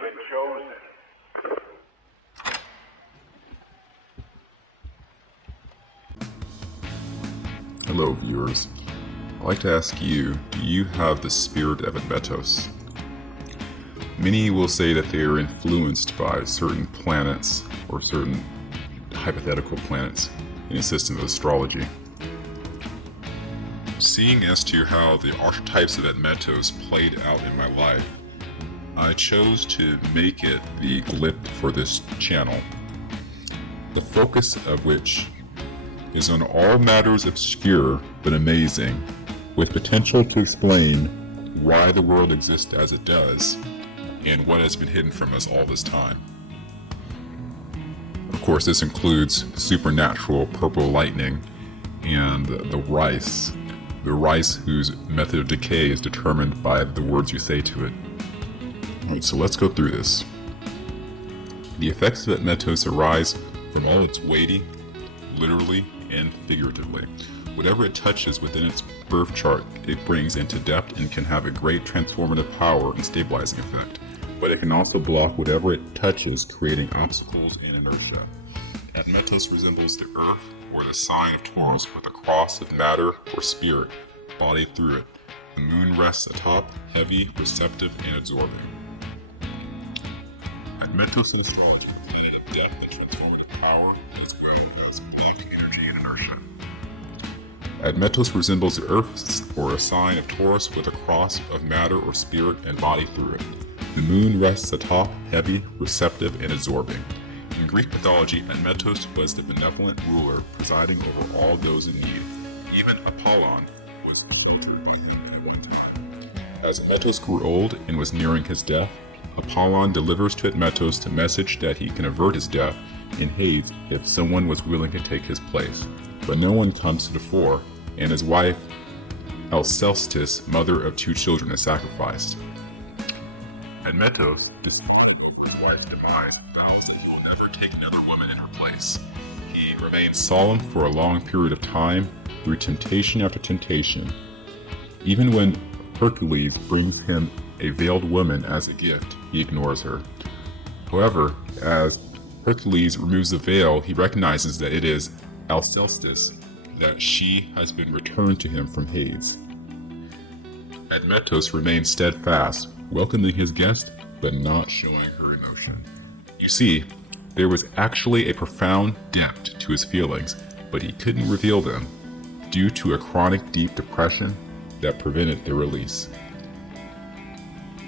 You've been chosen. Hello viewers, I'd like to ask you, do you have the spirit of Admetos? Many will say that they are influenced by certain planets or certain hypothetical planets in a system of astrology. Seeing as to how the archetypes of Admetos played out in my life, I chose to make it the glip for this channel, the focus of which is on all matters obscure but amazing, with potential to explain why the world exists as it does, and what has been hidden from us all this time. Of course, this includes supernatural purple lightning and the rice whose method of decay is determined by the words you say to it. Alright, so let's go through this. The effects of Admetos arise from all its weighty, literally and figuratively. Whatever it touches within its birth chart, it brings into depth and can have a great transformative power and stabilizing effect. But it can also block whatever it touches, creating obstacles and inertia. Admetos resembles the earth or the sign of Taurus with a cross of matter or spirit bodied through it. The moon rests atop, heavy, receptive, and absorbing. Admetos in astrology, creating a depth and transformative power as good as black energy and inertia. Admetos resembles the earth or a sign of Taurus with a cross of matter or spirit embodied through it. The moon rests atop, heavy, receptive, and absorbing. In Greek mythology, Admetos was the benevolent ruler presiding over all those in need. Even Apollon was featured by him at one time. As Admetos grew old and was nearing his death, Apollon delivers to Admetos the message that he can avert his death in Hades if someone was willing to take his place. But no one comes to the fore, and his wife, Alcestis, mother of 2 children, is sacrificed. Admetos, despite his wife's demise, vows that he will never take another woman in her place. He remains solemn for a long period of time, through temptation after temptation. Even when Hercules brings him a veiled woman as a gift, he ignores her. However, as Hercules removes the veil, he recognizes that it is Alcestis, that she has been returned to him from Hades. Admetos remains steadfast, welcoming his guest, but not showing her emotion. You see, there was actually a profound depth to his feelings, but he couldn't reveal them, due to a chronic deep depression that prevented their release.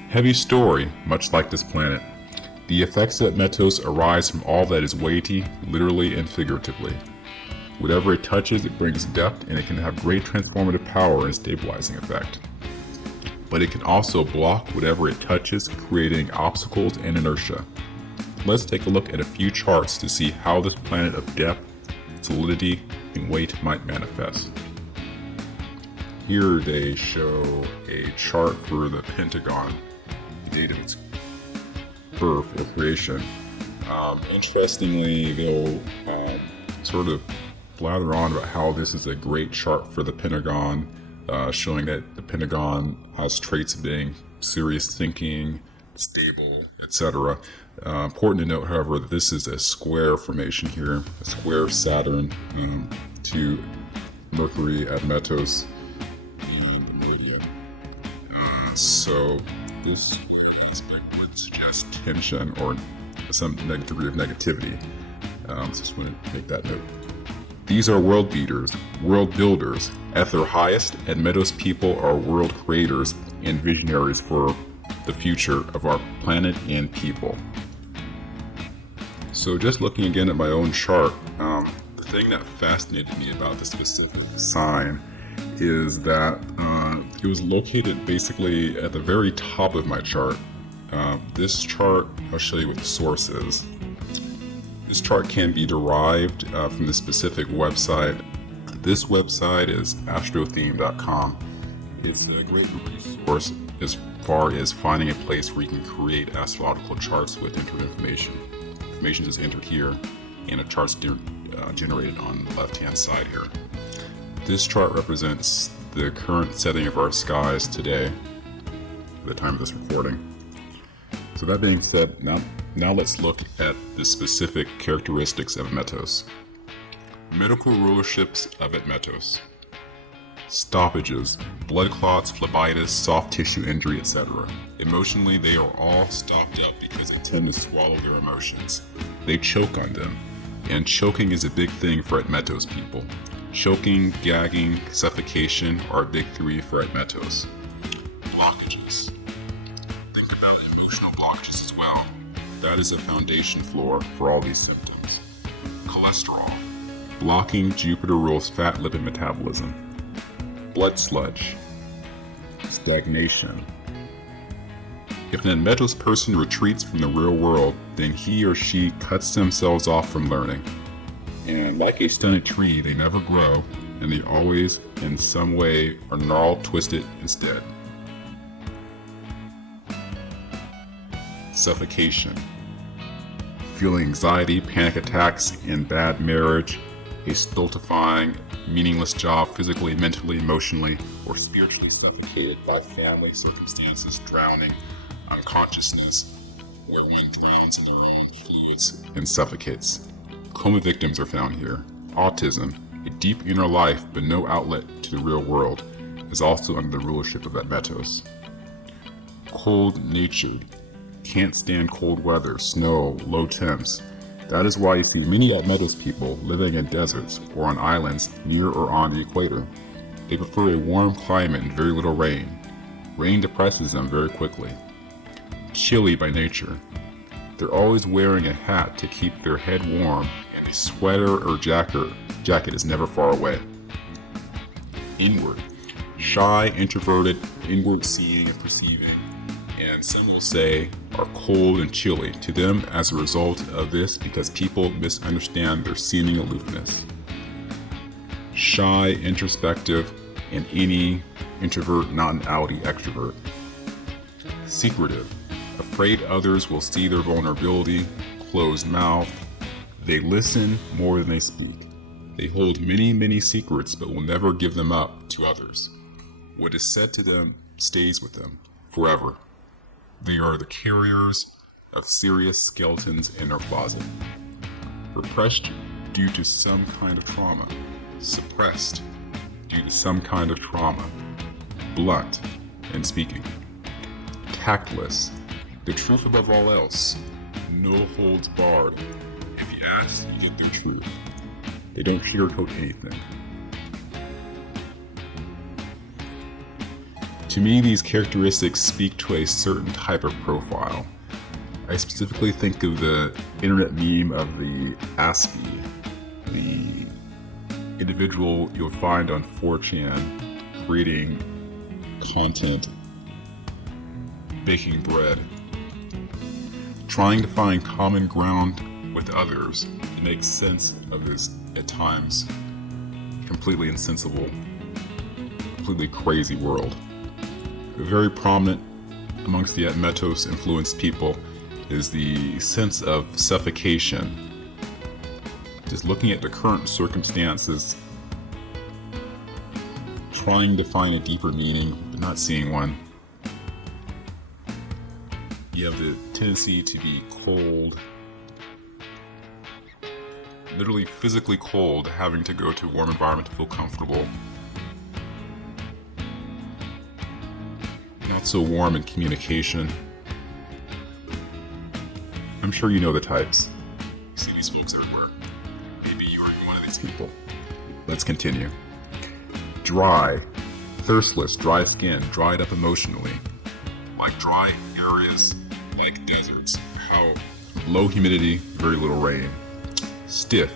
Heavy story, much like this planet. The effects of Admetos arise from all that is weighty, literally and figuratively. Whatever it touches, it brings depth, and it can have great transformative power and stabilizing effect. But it can also block whatever it touches, creating obstacles and inertia. Let's take a look at a few charts to see how this planet of depth, solidity, and weight might manifest. Here they show a chart for the Pentagon, the date of its birth or creation. Interestingly, they'll sort of blather on about how this is a great chart for the Pentagon, showing that the Pentagon has traits of being serious thinking, stable, etc. Important to note, however, that this is a square formation here, a square Saturn to Mercury, Admetos, and the Meridian. So this aspect would suggest tension or some degree of negativity. So just want to make that note. These are world beaters, world builders. At their highest, Admetos people are world creators and visionaries for the future of our planet and people. So just looking again at my own chart, the thing that fascinated me about this specific sign is that it was located basically at the very top of my chart. This chart, I'll show you what the source is. This chart can be derived from this specific website. This website is astrotheme.com. It's a great resource as far as finding a place where you can create astrological charts with entered information. Information is entered here, and a chart's generated on the left-hand side here. This chart represents the current setting of our skies today, at the time of this recording. So that being said, now let's look at the specific characteristics of Admetos. Medical rulerships of Admetos. Stoppages, blood clots, phlebitis, soft tissue injury, etc. Emotionally, they are all stopped up because they tend to swallow their emotions. They choke on them, and choking is a big thing for Admetos people. Choking, gagging, suffocation are a big three for Admetos. Blockages. Think about emotional blockages as well. That is a foundation floor for all these symptoms. Cholesterol. Blocking Jupiter rules fat lipid metabolism. Blood sludge. Stagnation. If an Admetos person retreats from the real world, then he or she cuts themselves off from learning. And like a stunted tree, they never grow, and they always, in some way, are gnarled, twisted instead. Suffocation. Feeling anxiety, panic attacks, in bad marriage, a stultifying, meaningless job physically, mentally, emotionally, or spiritually suffocated by family circumstances, drowning, unconsciousness, or one drowns in their own fluids and suffocates. Coma victims are found here. Autism, a deep inner life but no outlet to the real world, is also under the rulership of Admetos. Cold-natured, can't stand cold weather, snow, low temps. That is why you see many Admetos people living in deserts or on islands near or on the equator. They prefer a warm climate and very little rain. Rain depresses them very quickly. Chilly by nature. They're always wearing a hat to keep their head warm, and a sweater or jacket is never far away. Inward. Shy, introverted, inward seeing and perceiving, and some will say are cold and chilly to them as a result of this because people misunderstand their seeming aloofness. Shy, introspective, and any introvert, not an outie extrovert. Secretive, afraid others will see their vulnerability, closed mouth. They listen more than they speak. They hold many, many secrets but will never give them up to others. What is said to them stays with them forever. They are the carriers of serious skeletons in their closet. Repressed due to some kind of trauma. Suppressed due to some kind of trauma. Blunt in speaking. Tactless. The truth above all else. No holds barred. If you ask, you get their truth. They don't sugarcoat anything. To me, these characteristics speak to a certain type of profile. I specifically think of the internet meme of the Aspie, the individual you'll find on 4chan creating content, baking bread, trying to find common ground with others to make sense of this, at times, completely insensible, completely crazy world. Very prominent amongst the Admetos influenced people is the sense of suffocation. Just looking at the current circumstances, trying to find a deeper meaning, but not seeing one. You have the tendency to be cold, literally physically cold, having to go to a warm environment to feel comfortable. Not so warm in communication. I'm sure you know the types. You see these folks everywhere. Maybe you are one of these people. Let's continue. Dry, thirstless, dry skin, dried up emotionally. Like dry areas, like deserts. How low humidity, very little rain. Stiff,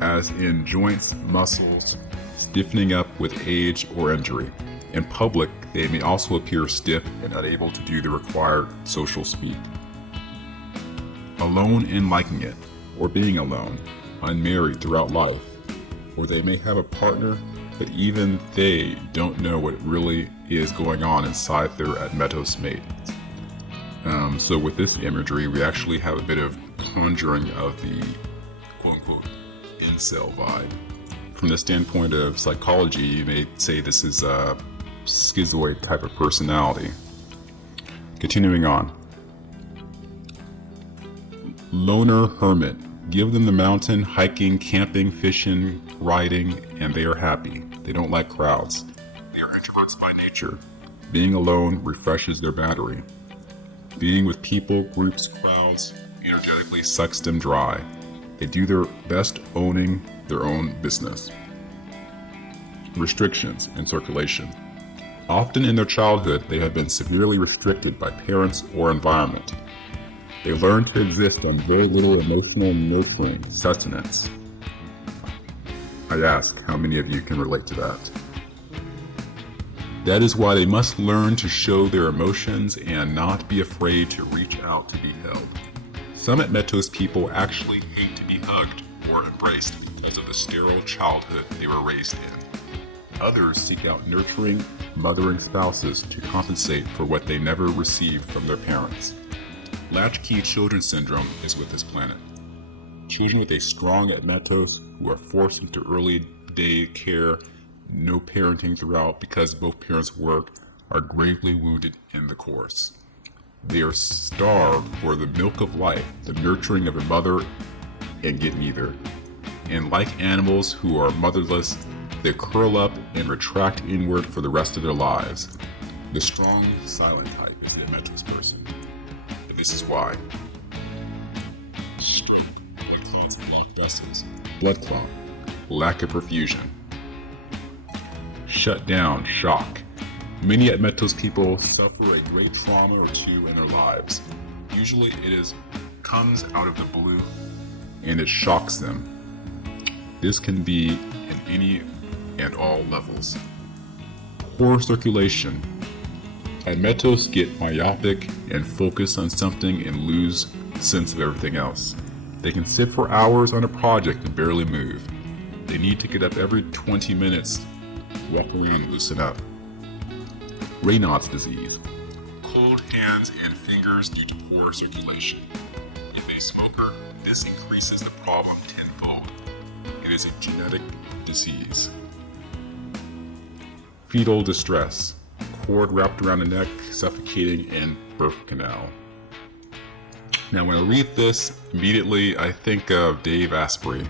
as in joints, muscles, stiffening up with age or injury. In public, they may also appear stiff and unable to do the required social speak. Alone and liking it, or being alone, unmarried throughout life, or they may have a partner, but even they don't know what really is going on inside their Admetos mate. So with this imagery, we actually have a bit of conjuring of the quote-unquote incel vibe. From the standpoint of psychology, you may say this is a schizoid type of personality. Continuing on. Loner hermit. Give them the mountain, hiking, camping, fishing, riding, and they are happy. They don't like crowds. They are introverts by nature. Being alone refreshes their battery. Being with people, groups, crowds, energetically sucks them dry. They do their best owning their own business. Restrictions and circulation. Often in their childhood, they have been severely restricted by parents or environment. They learn to exist on very little emotional nurturing sustenance. I ask, how many of you can relate to that? That is why they must learn to show their emotions and not be afraid to reach out to be held. Some Admetos people actually hate to be hugged or embraced because of the sterile childhood they were raised in. Others seek out nurturing, mothering spouses to compensate for what they never received from their parents. Latchkey children syndrome is with this planet. Children with a strong Admetos who are forced into early day care, no parenting throughout because both parents work, are gravely wounded in the course. They are starved for the milk of life, the nurturing of a mother, and get neither. And like animals who are motherless, they curl up and retract inward for the rest of their lives. The strong, silent type is the Admetos person. And this is why. Stroke, blood clots, blocked vessels, blood clot, lack of perfusion. Shut down, shock. Many Admetos people suffer a great trauma or two in their lives. Usually it comes out of the blue and it shocks them. This can be in any and all levels. Poor circulation. Admetos get myopic and focus on something and lose sense of everything else. They can sit for hours on a project and barely move. They need to get up every 20 minutes, walk around and loosen up. Raynaud's disease. Cold hands and fingers due to poor circulation. If a smoker, this increases the problem tenfold. It is a genetic disease. Fetal distress. Cord wrapped around the neck, suffocating in birth canal. Now when I read this, immediately I think of Dave Asprey.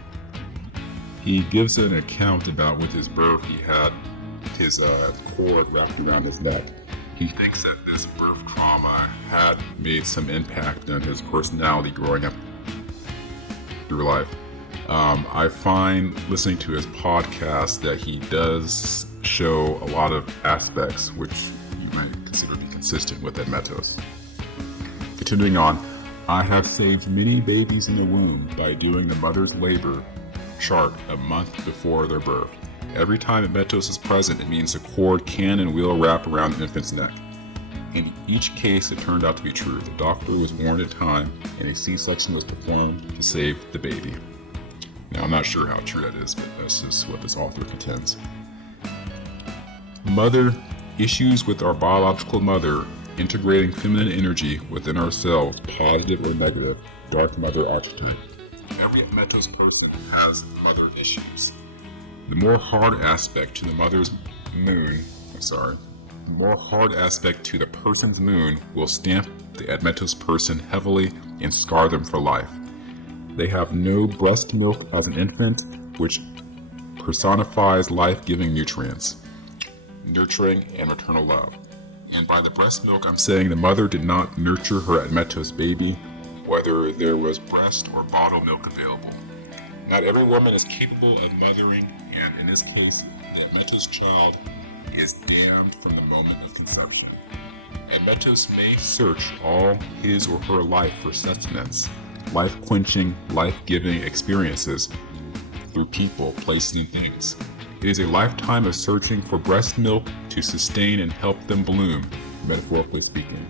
He gives an account about with his birth he had his cord wrapped around his neck. He thinks that this birth trauma had made some impact on his personality growing up through life. I find listening to his podcast that he does show a lot of aspects which you might consider to be consistent with Admetos. Continuing on, I have saved many babies in the womb by doing the mother's labor chart a month before their birth. Every time Admetos is present, it means the cord can and will wrap around the infant's neck. In each case, it turned out to be true. The doctor was warned in time, and a C-section was performed to save the baby. Now, I'm not sure how true that is, but that's just what this author contends. Mother, issues with our biological mother, integrating feminine energy within ourselves, positive or negative, dark mother archetype. Every Admetos person has mother issues. The more hard aspect to the mother's moon, the more hard aspect to the person's moon will stamp the Admetos person heavily and scar them for life. They have no breast milk of an infant, which personifies life-giving nutrients, nurturing and maternal love. And by the breast milk, I'm saying the mother did not nurture her Admetos baby, whether there was breast or bottle milk available. Not every woman is capable of mothering, and in this case, the Admetos child is damned from the moment of conception. Admetos may search all his or her life for sustenance, life-quenching, life-giving experiences through people, places, and things. It is a lifetime of searching for breast milk to sustain and help them bloom, metaphorically speaking.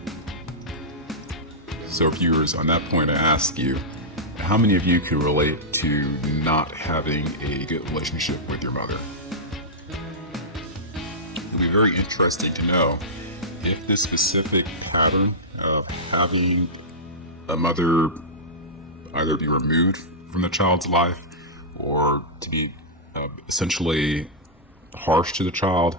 So viewers, on that point I ask you, how many of you can relate to not having a good relationship with your mother? It'll be very interesting to know if this specific pattern of having a mother either be removed from the child's life or to be essentially harsh to the child.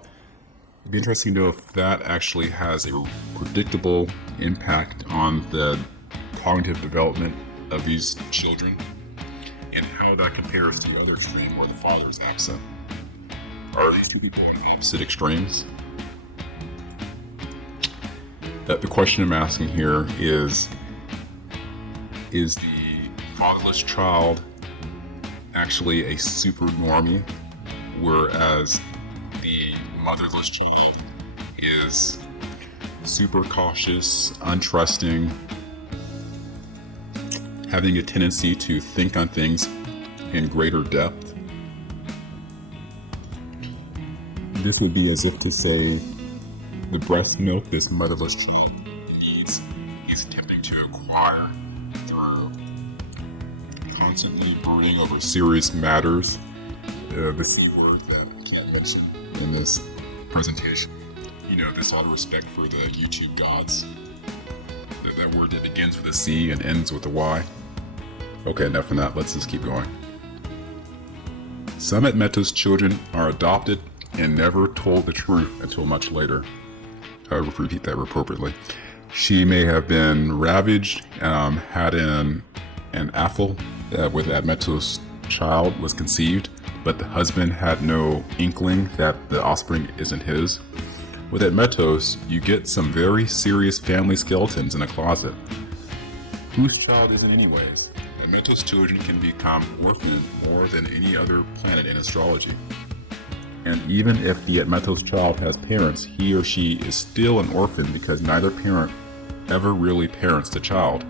It'd be interesting to know if that actually has a predictable impact on the cognitive development of these children and how that compares to the other extreme where the father is absent. Are these two people on opposite extremes? The question I'm asking here is the fatherless child actually a super normie, whereas the motherless child is super cautious, untrusting, having a tendency to think on things in greater depth? This would be as if to say the breast milk this motherless child needs, he's attempting to acquire through constantly brooding over serious matters. The C word that I can't mention in this presentation. You know, this out of respect for the YouTube gods. That word that begins with a C and ends with a Y. Okay, enough of that. Let's just keep going. Some Admetos children are adopted and never told the truth until much later. I will repeat that appropriately. She may have been ravaged, had an affle with Admetos child was conceived, but the husband had no inkling that the offspring isn't his. With Admetos, you get some very serious family skeletons in a closet. Whose child is it anyways? Admetos children can become orphaned more than any other planet in astrology. And even if the Admetos child has parents, he or she is still an orphan because neither parent ever really parents the child.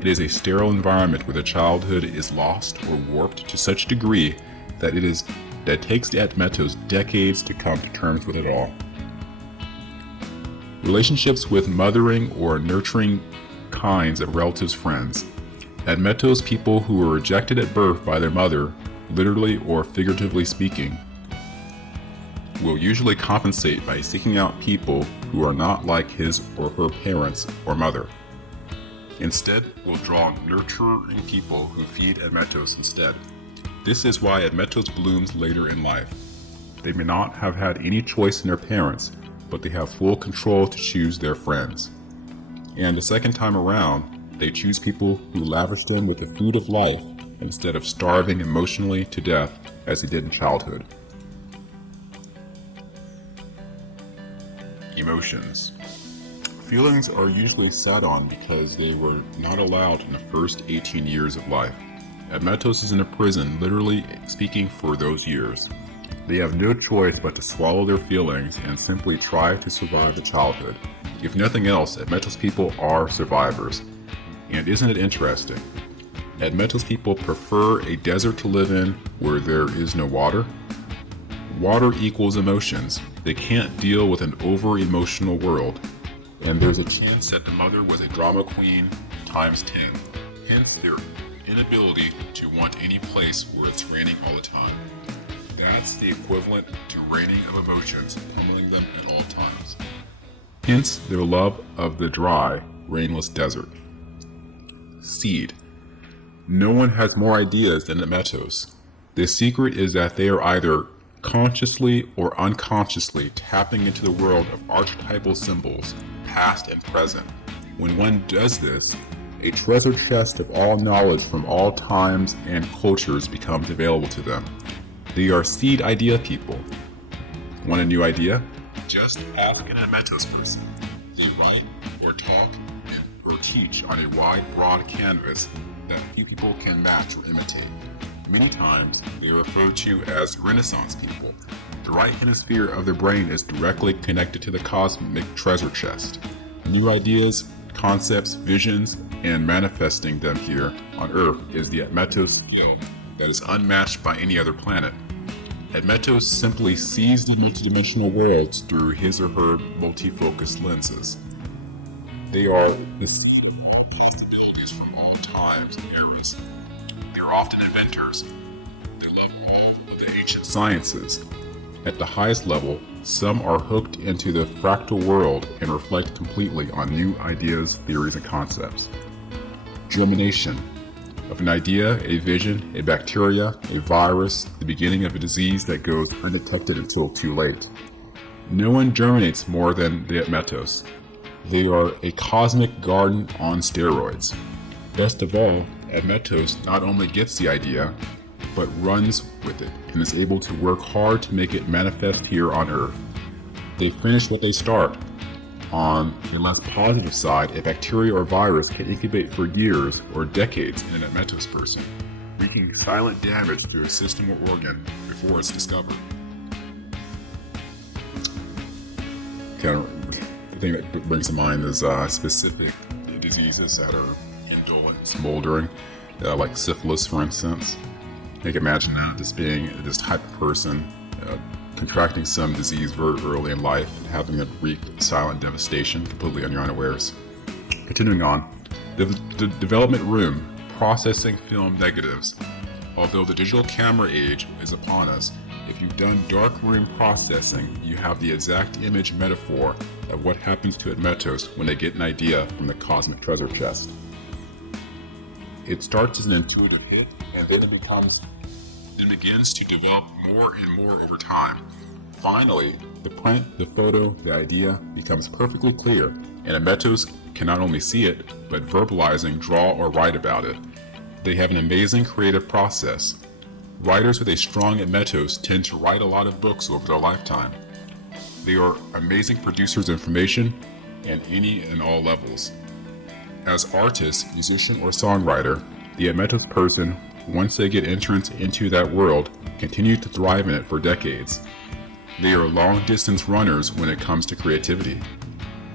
It is a sterile environment where the childhood is lost or warped to such a degree that it takes the Admetos decades to come to terms with it all. Relationships with mothering or nurturing kinds of relatives, friends. Admetos people who were rejected at birth by their mother, literally or figuratively speaking, will usually compensate by seeking out people who are not like his or her parents or mother. Instead, will draw nurturing people who feed Admetos instead. This is why Admetos blooms later in life. They may not have had any choice in their parents, but they have full control to choose their friends. And the second time around, they choose people who lavish them with the food of life instead of starving emotionally to death as they did in childhood. Emotions. Feelings are usually sat on because they were not allowed in the first 18 years of life. Admetos is in a prison, literally speaking, for those years. They have no choice but to swallow their feelings and simply try to survive the childhood. If nothing else, Admetos people are survivors. And isn't it interesting? Admetos people prefer a desert to live in where there is no water. Water equals emotions. They can't deal with an over-emotional world. And there's a chance that the mother was a drama queen times 10. Hence their inability to want any place where it's raining all the time. That's the equivalent to raining of emotions, pummeling them at all times. Hence their love of the dry, rainless desert. Seed. No one has more ideas than Admetos. The secret is that they are either consciously or unconsciously tapping into the world of archetypal symbols, past and present. When one does this, a treasure chest of all knowledge from all times and cultures becomes available to them. They are seed idea people. Want a new idea? Just ask an Admetos person. They write or talk or teach on a wide, broad canvas that few people can match or imitate. Many times, they are referred to as Renaissance people. The right hemisphere of their brain is directly connected to the cosmic treasure chest. New ideas, concepts, visions, and manifesting them here on Earth is the Admetos skill that is unmatched by any other planet. Admetos simply sees the multidimensional worlds through his or her multi-focused lenses. They are the possibilities from all times and eras. They are often inventors. They love all of the ancient sciences. At the highest level, some are hooked into the fractal world and reflect completely on new ideas, theories, and concepts. Germination. Of an idea, a vision, a bacteria, a virus, the beginning of a disease that goes undetected until too late. No one germinates more than the Admetos. They are a cosmic garden on steroids. Best of all, Admetos not only gets the idea, but runs with it and is able to work hard to make it manifest here on Earth. They finish what they start. On a less positive side, a bacteria or virus can incubate for years or decades in an Admetos person, wreaking silent damage to a system or organ before it's discovered. The thing that brings to mind is specific diseases that are indolent, smoldering, like syphilis, for instance. You can imagine that as being this type of person contracting some disease very early in life and having it wreak silent devastation completely on your unawares. Continuing on, the development room, processing film negatives. Although the digital camera age is upon us, if you've done darkroom processing, you have the exact image metaphor of what happens to Admetos when they get an idea from the cosmic treasure chest. It starts as an intuitive hit, and then it begins to develop more and more over time. Finally, the print, the photo, the idea becomes perfectly clear, and Admetos can not only see it, but verbalizing, draw, or write about it. They have an amazing creative process. Writers with a strong Admetos tend to write a lot of books over their lifetime. They are amazing producers of information at any and all levels. As artist, musician, or songwriter, the Admetos person, once they get entrance into that world, continue to thrive in it for decades. They are long-distance runners when it comes to creativity.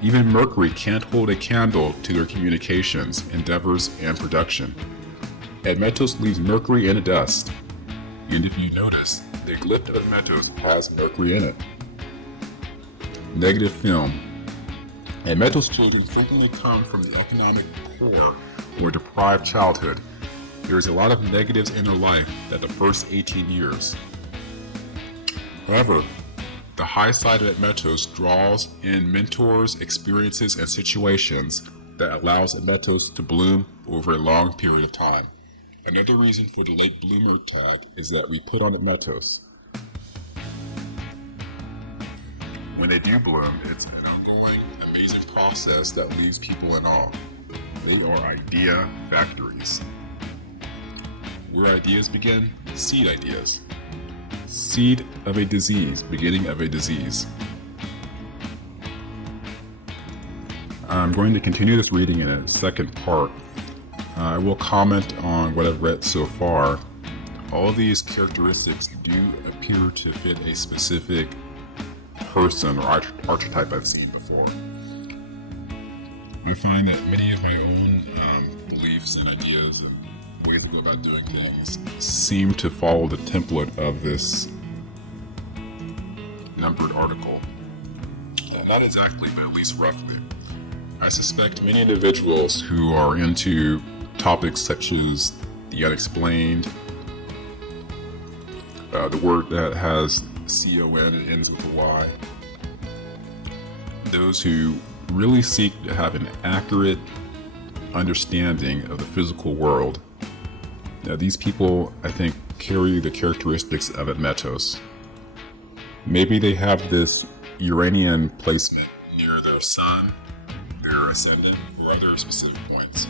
Even Mercury can't hold a candle to their communications, endeavors, and production. Admetos leaves Mercury in the dust. And if you notice, the glyph of Admetos has Mercury in it. Negative film. Admetos children frequently come from the economic poor or deprived childhood. There is a lot of negatives in their life at the first 18 years. However, the high side of Admetos draws in mentors, experiences, and situations that allows Admetos to bloom over a long period of time. Another reason for the late bloomer tag is that we put on Admetos. When they do bloom, it's an ongoing, amazing process that leaves people in awe. They are idea factories. Where ideas begin, seed ideas. Seed of a disease, beginning of a disease. I'm going to continue this reading in a second part. I will comment on what I've read so far. All of these characteristics do appear to fit a specific person or archetype I've seen before. I find that many of my own beliefs and ideas and ways to go about doing things seem to follow the template of this numbered article. Not exactly, but at least roughly. I suspect many individuals who are into topics such as the unexplained, the word that has C-O-N and ends with a Y, those who really seek to have an accurate understanding of the physical world. Now, these people, I think, carry the characteristics of Admetos. Maybe they have this Uranian placement near their sun, their ascendant, or other specific points.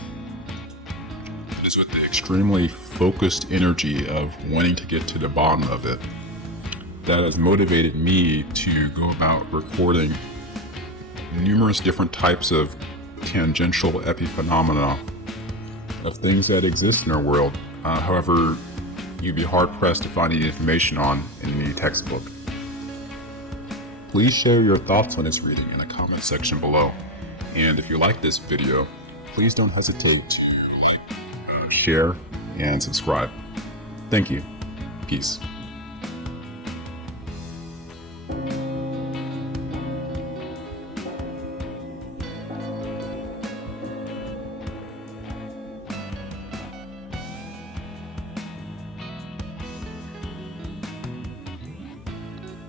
It is with the extremely focused energy of wanting to get to the bottom of it that has motivated me to go about recording numerous different types of tangential epiphenomena of things that exist in our world. However, you'd be hard-pressed to find any information on in any textbook. Please share your thoughts on this reading in the comment section below. And if you like this video, please don't hesitate to like, share, and subscribe. Thank you. Peace.